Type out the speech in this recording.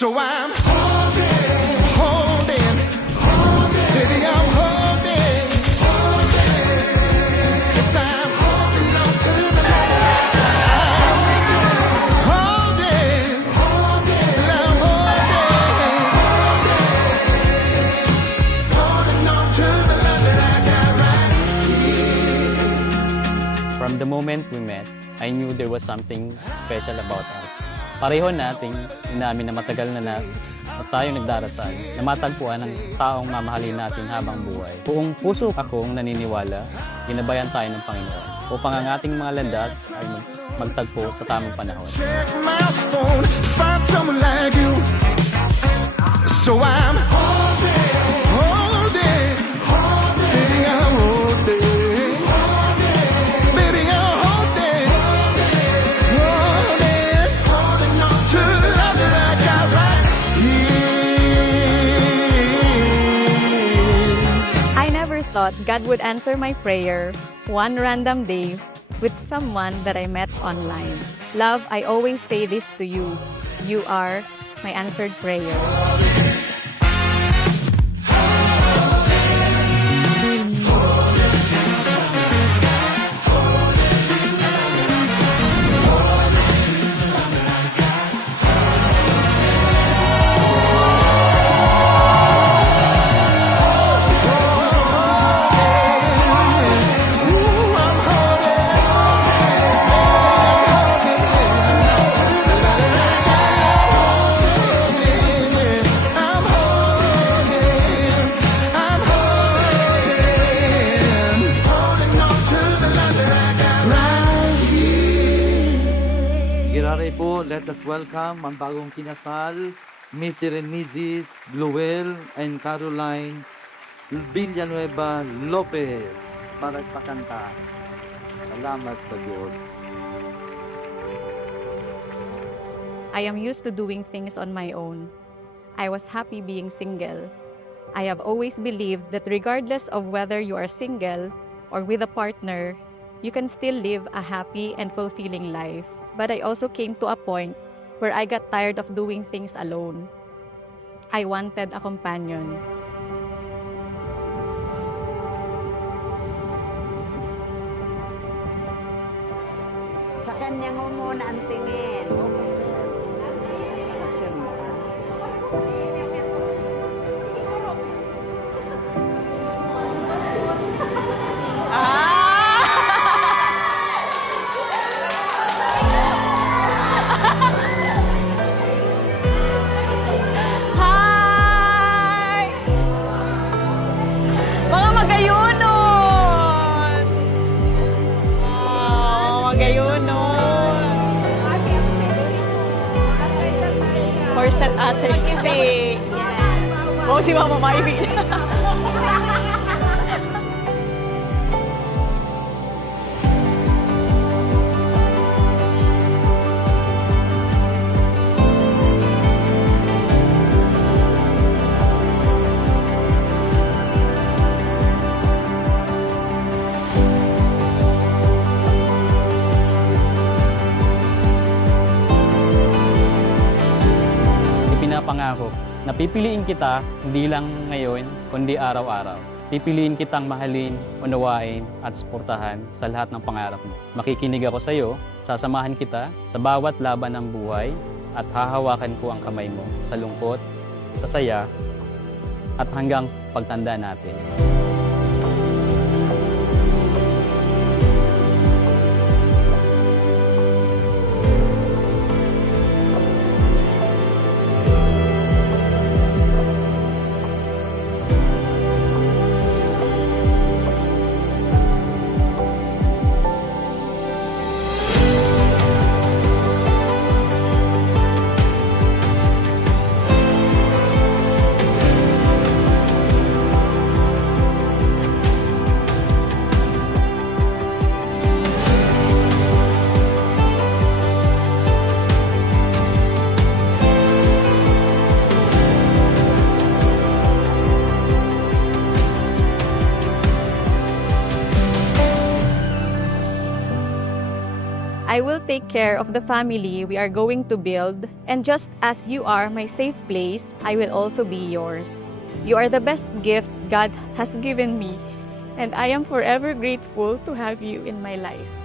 So I'm holding, baby, I'm holding, yes, I'm holding on to the light. I'm holding, I'm holding on to the love that I got right here. From the moment we met, I knew there was something special about us. Pareho nating inamin na matagal na tayo nagdarasal na matagpuan ng taong mamahalin natin habang buhay. Buong puso akong naniniwala, ginabayan tayo ng Panginoon upang ang ating mga landas ay magtagpo sa tamang panahon. Check my phone, find someone like you. So I'm holding, baby, I'm holding, baby, I'm holding on to the love that I got right here. I never thought God would answer my prayer one random day with someone that I met online. Love, I always say this to you. You are my answered prayer. Girare po, let us welcome ang bagong kinasal, Mr. and Mrs. Luel and Caroline Villanueva Lopez. Magpakanta. Salamat sa Diyos. I am used to doing things on my own. I was happy being single. I have always believed that regardless of whether you are single or with a partner, you can still live a happy and fulfilling life. But I also came to a point where I got tired of doing things alone. I wanted a companion. Sa kanya mo muna ang tingin. Pag-share mo ka. Hi! Mga magayunon! Oh, magayunon! Corset ate. Si Mama Maivy. Ipinapangako na pipiliin kita hindi lang ngayon, kundi araw-araw. Pipiliin kitang mahalin, unawain at suportahan sa lahat ng pangarap mo. Makikinig ako sa iyo, sasamahan kita sa bawat laban ng buhay at hahawakan ko ang kamay mo sa lungkot, sa saya at hanggang pagtanda natin. I will take care of the family we are going to build, and just as you are my safe place, I will also be yours. You are the best gift God has given me, and I am forever grateful to have you in my life.